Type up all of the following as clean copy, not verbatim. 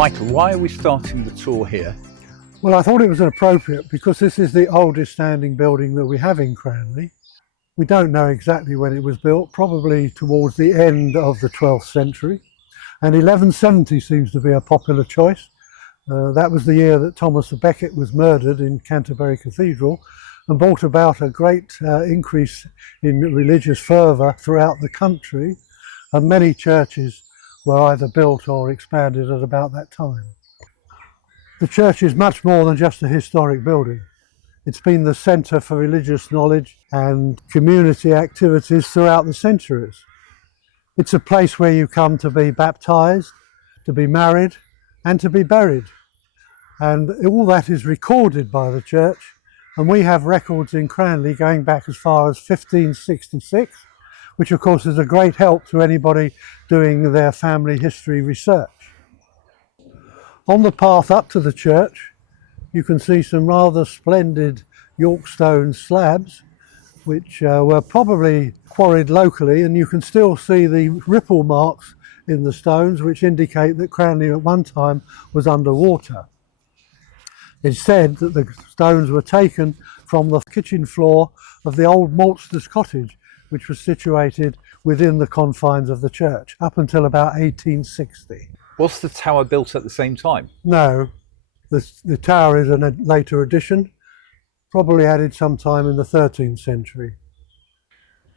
Michael, why are we starting the tour here? Well, I thought it was appropriate because this is the oldest standing building that we have in Cranleigh. We don't know exactly when it was built, probably towards the end of the 12th century. And 1170 seems to be a popular choice. That was the year that Thomas à Becket was murdered in Canterbury Cathedral and brought about a great increase in religious fervour throughout the country. And many churches were either built or expanded at about that time. The church is much more than just a historic building. It's been the centre for religious knowledge and community activities throughout the centuries. It's a place where you come to be baptised, to be married and to be buried. And all that is recorded by the church, and we have records in Cranleigh going back as far as 1566, which of course is a great help to anybody doing their family history research. On the path up to the church, you can see some rather splendid York stone slabs, which were probably quarried locally, and you can still see the ripple marks in the stones, which indicate that Cranleigh at one time was underwater. It's said that the stones were taken from the kitchen floor of the old maltster's cottage, which was situated within the confines of the church up until about 1860. Was the tower built at the same time? No, the tower is a later addition, probably added sometime in the 13th century.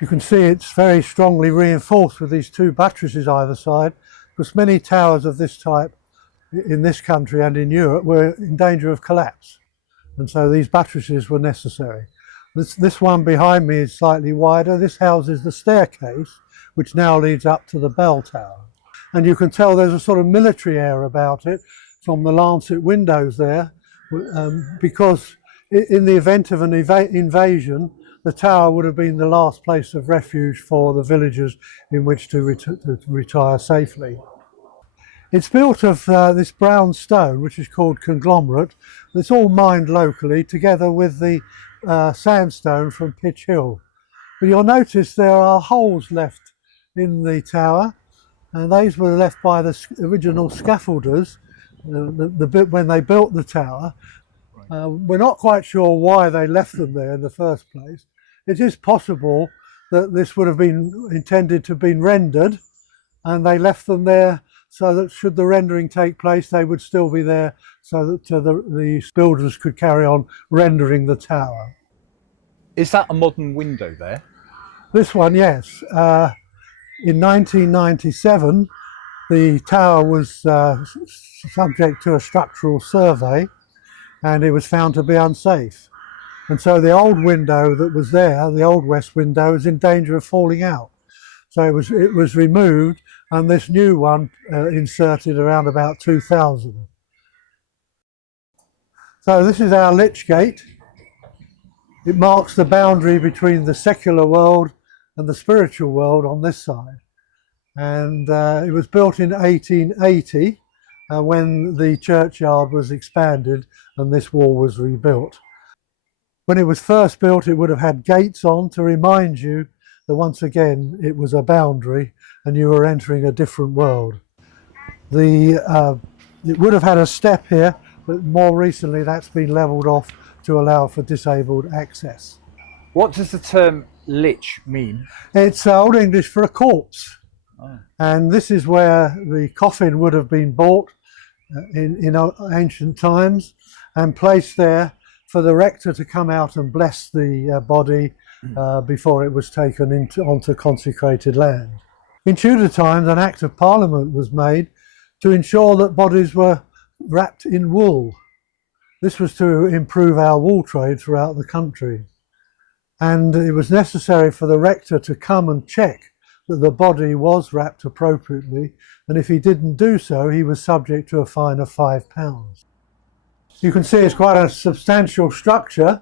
You can see it's very strongly reinforced with these two buttresses either side, because many towers of this type in this country and in Europe were in danger of collapse, and so these buttresses were necessary. This one behind me is slightly wider. This houses the staircase, which now leads up to the bell tower. And you can tell there's a sort of military air about it from the lancet windows there, because in the event of an invasion, the tower would have been the last place of refuge for the villagers in which to retire safely. It's built of this brown stone, which is called conglomerate. It's all mined locally, together with the sandstone from Pitch Hill. But you'll notice there are holes left in the tower, and those were left by the original scaffolders when they built the tower. We're not quite sure why they left them there in the first place. It is possible that this would have been intended to have been rendered, and they left them there so that should the rendering take place, they would still be there, so that the builders could carry on rendering the tower. Is that a modern window there? This one, yes. In 1997, the tower was subject to a structural survey, and it was found to be unsafe. And so the old window that was there, the old west window, is in danger of falling out. So it was removed, and this new one inserted around about 2000. So this is our lich gate. It marks the boundary between the secular world and the spiritual world on this side. And it was built in 1880 when the churchyard was expanded and this wall was rebuilt. When it was first built, it would have had gates on to remind you that once again it was a boundary and you were entering a different world. It would have had a step here, but more recently that's been levelled off to allow for disabled access. What does the term lich mean? It's Old English for a corpse. Oh. And this is where the coffin would have been bought in ancient times and placed there for the rector to come out and bless the body before it was taken onto consecrated land. In Tudor times, an Act of Parliament was made to ensure that bodies were wrapped in wool. This was to improve our wool trade throughout the country. And it was necessary for the rector to come and check that the body was wrapped appropriately, and if he didn't do so, he was subject to a fine of £5. You can see it's quite a substantial structure,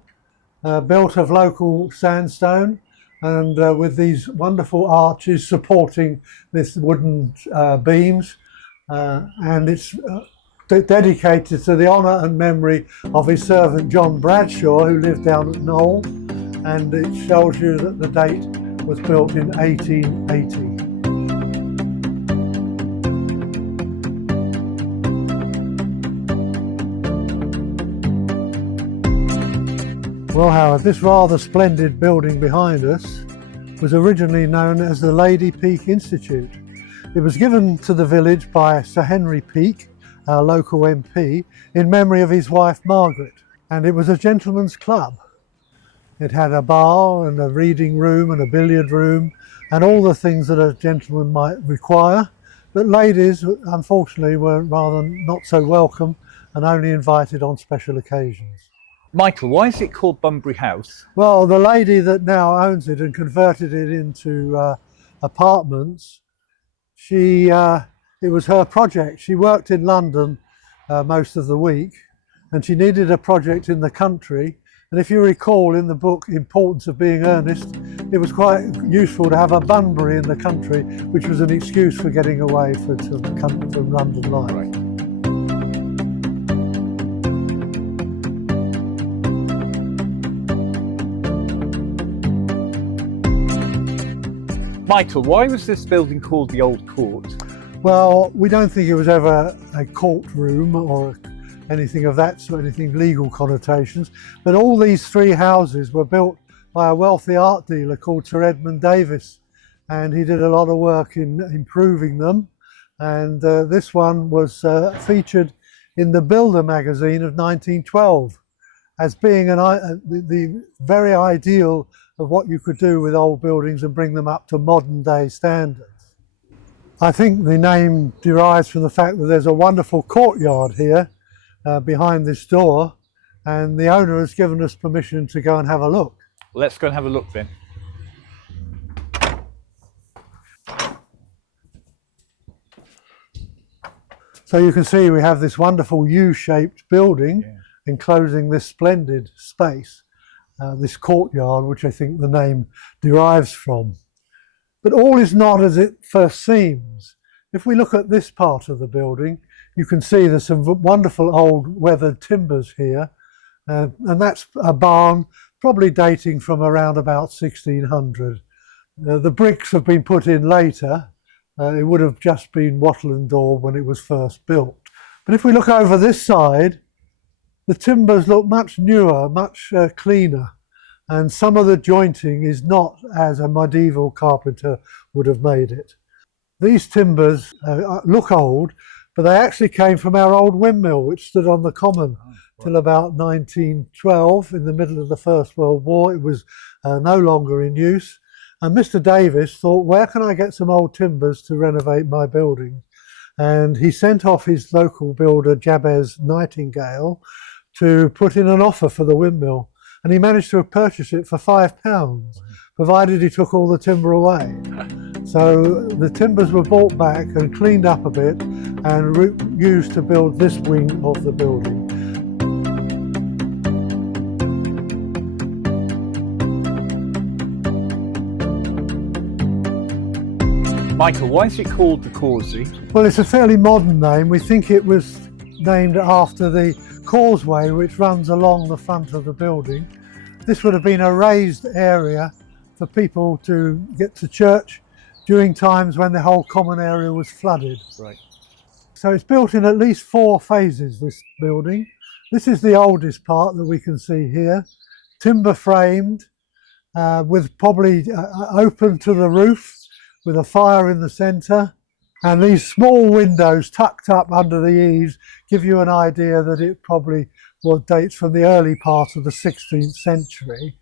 built of local sandstone, and with these wonderful arches supporting this wooden beams, and it's dedicated to the honour and memory of his servant John Bradshaw, who lived down at Knoll, and it shows you that the date was built in 1880. Well, Howard, this rather splendid building behind us was originally known as the Lady Peake Institute. It was given to the village by Sir Henry Peake, our local MP, in memory of his wife Margaret, and it was a gentleman's club. It had a bar and a reading room and a billiard room and all the things that a gentleman might require, but ladies unfortunately were rather not so welcome and only invited on special occasions. Michael, why is it called Bunbury House? Well, the lady that now owns it and converted it into apartments, it was her project. She worked in London most of the week, and she needed a project in the country. And if you recall in the book Importance of Being Earnest, it was quite useful to have a Bunbury in the country, which was an excuse for getting away from London life. Right. Michael, why was this building called the Old Court? Well, we don't think it was ever a courtroom or anything of that sort, anything legal connotations, but all these three houses were built by a wealthy art dealer called Sir Edmund Davis, and he did a lot of work in improving them. And this one was featured in the Builder magazine of 1912 as being the very ideal of what you could do with old buildings and bring them up to modern day standards. I think the name derives from the fact that there's a wonderful courtyard here behind this door, and the owner has given us permission to go and have a look. Let's go and have a look then. So you can see we have this wonderful U-shaped building enclosing this splendid space, this courtyard, which I think the name derives from. But all is not as it first seems. If we look at this part of the building, you can see there's some wonderful old weathered timbers here, and that's a barn probably dating from around about 1600. The bricks have been put in later. It would have just been wattle and daub when it was first built. But if we look over this side, the timbers look much newer, much cleaner, and some of the jointing is not as a medieval carpenter would have made it. These timbers look old, but they actually came from our old windmill, which stood on the common till about 1912. In the middle of the First World War, it was no longer in use. And Mr. Davis thought, where can I get some old timbers to renovate my building? And he sent off his local builder, Jabez Nightingale, to put in an offer for the windmill. And he managed to purchase it for £5, provided he took all the timber away. So the timbers were bought back and cleaned up a bit and used to build this wing of the building. Michael, why is it called the Causey? Well, it's a fairly modern name. We think it was named after the causeway which runs along the front of the building. This would have been a raised area for people to get to church during times when the whole common area was flooded. Right. So it's built in at least 4 phases, this building. This is the oldest part that we can see here, timber framed, with probably open to the roof, with a fire in the centre, and these small windows tucked up under the eaves give you an idea that it probably dates from the early part of the 16th century.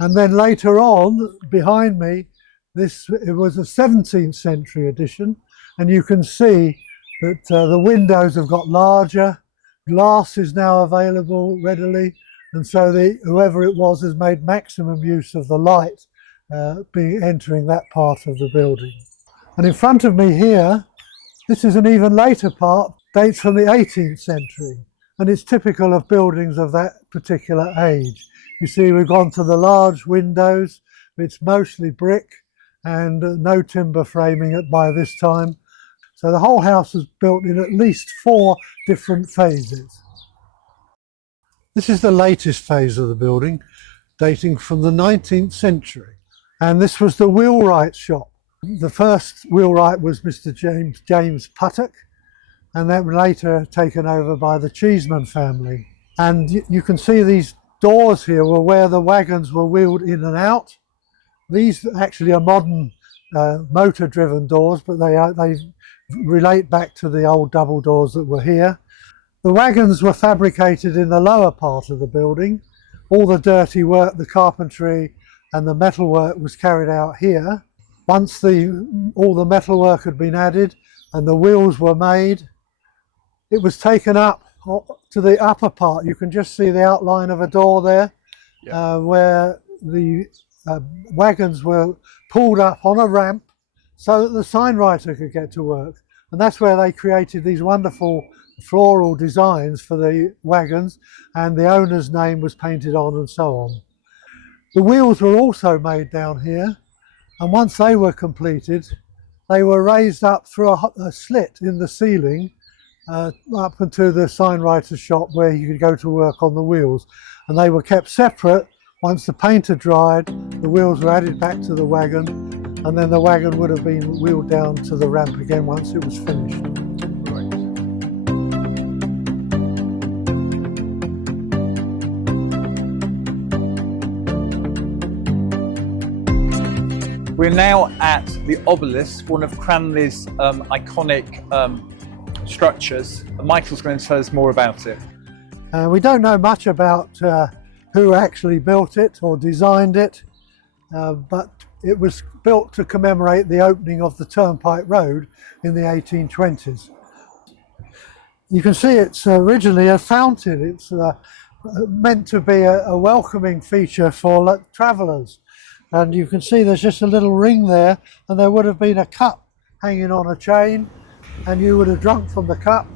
And then later on, behind me, it was a 17th century addition, and you can see that the windows have got larger, glass is now available readily, and so whoever it was has made maximum use of the light entering that part of the building. And in front of me here, this is an even later part, dates from the 18th century, and it's typical of buildings of that particular age. You see we've gone to the large windows, it's mostly brick and no timber framing by this time. So the whole house was built in at least 4 different phases. This is the latest phase of the building, dating from the 19th century. And this was the wheelwright shop. The first wheelwright was Mr. James Puttock, and then later taken over by the Cheeseman family. And you can see these doors here were where the wagons were wheeled in and out. These actually are modern motor-driven doors, but they relate back to the old double doors that were here. The wagons were fabricated in the lower part of the building. All the dirty work, the carpentry and the metalwork was carried out here. Once all the metalwork had been added and the wheels were made, it was taken up to the upper part. You can just see the outline of a door there, where the wagons were pulled up on a ramp so that the signwriter could get to work. And that's where they created these wonderful floral designs for the wagons, and the owner's name was painted on and so on. The wheels were also made down here, and once they were completed, they were raised up through a slit in the ceiling up into the signwriter's shop where you could go to work on the wheels. And they were kept separate. Once the paint had dried, the wheels were added back to the wagon, and then the wagon would have been wheeled down to the ramp again once it was finished. We're now at the obelisk, one of Cranleigh's iconic structures. Michael's going to tell us more about it. We don't know much about who actually built it or designed it, but it was built to commemorate the opening of the Turnpike Road in the 1820s. You can see it's originally a fountain. It's meant to be a welcoming feature for travellers. And you can see there's just a little ring there, and there would have been a cup hanging on a chain, and you would have drunk from the cup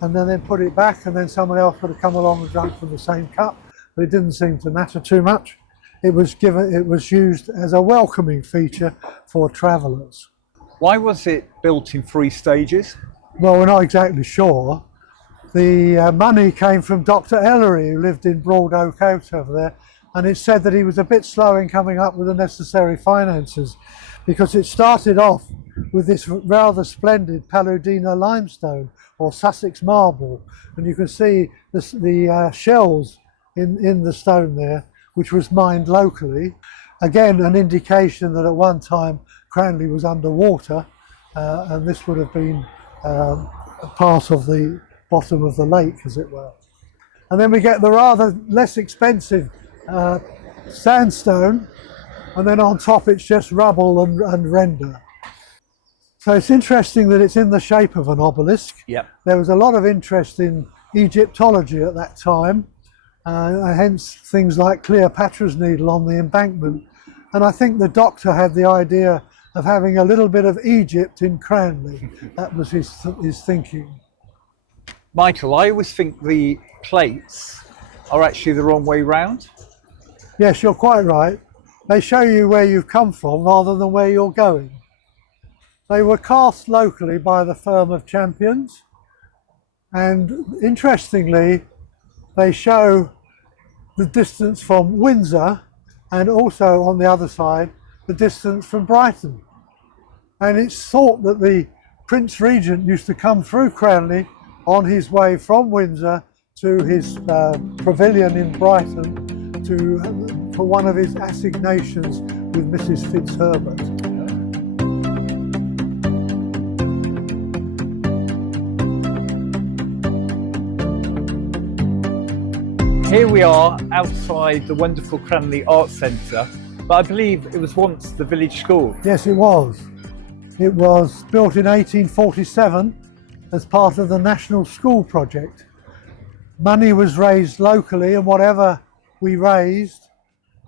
and then put it back, and then someone else would have come along and drunk from the same cup. But it didn't seem to matter too much. It was used as a welcoming feature for travellers. Why was it built in 3 stages? Well, we're not exactly sure. The money came from Dr. Ellery, who lived in Broad Oak House over there, and it's said that he was a bit slow in coming up with the necessary finances, because it started off with this rather splendid Paludina limestone or Sussex marble, and you can see the shells in the stone there, which was mined locally. Again, an indication that at one time Cranleigh was underwater, and this would have been a part of the bottom of the lake, as it were. And then we get the rather less expensive sandstone, and then on top it's just rubble and render. So it's interesting that it's in the shape of an obelisk. Yep. There was a lot of interest in Egyptology at that time, hence things like Cleopatra's Needle on the embankment. And I think the doctor had the idea of having a little bit of Egypt in Cranleigh. That was his thinking. Michael, I always think the plates are actually the wrong way round. Yes, you're quite right. They show you where you've come from rather than where you're going. They were cast locally by the firm of Champions, and interestingly, they show the distance from Windsor and also on the other side, the distance from Brighton. And it's thought that the Prince Regent used to come through Cranleigh on his way from Windsor to his pavilion in Brighton for one of his assignations with Mrs. Fitzherbert. Here we are outside the wonderful Cranleigh Art Centre, but I believe it was once the village school. Yes, it was. It was built in 1847 as part of the National School Project. Money was raised locally, and whatever we raised,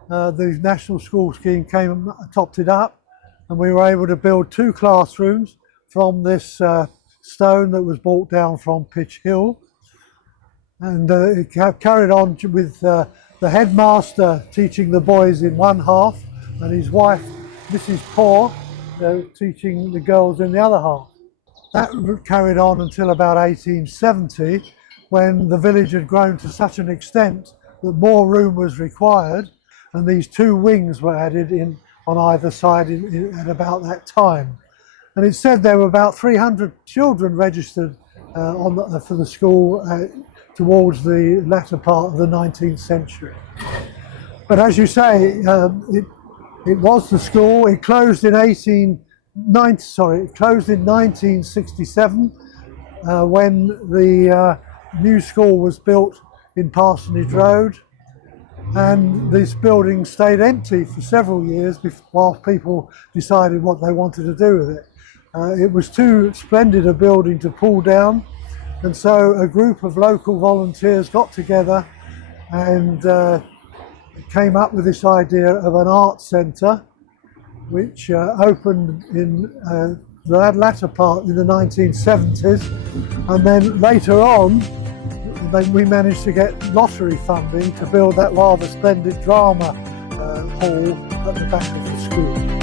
the National School Scheme came topped it up, and we were able to build 2 classrooms from this stone that was brought down from Pitch Hill. And it carried on with the headmaster teaching the boys in one half, and his wife, Mrs. Poor, teaching the girls in the other half. That carried on until about 1870, when the village had grown to such an extent that more room was required, and these 2 wings were added in on either side at about that time. And it said there were about 300 children registered for the school towards the latter part of the 19th century. But as you say, it was the school. It closed in 1967 when the new school was built in Parsonage Road, and this building stayed empty for several years while people decided what they wanted to do with it. It was too splendid a building to pull down, and so a group of local volunteers got together and came up with this idea of an art centre, which opened in the latter part in the 1970s, and then later on we managed to get lottery funding to build that rather splendid drama hall at the back of the school.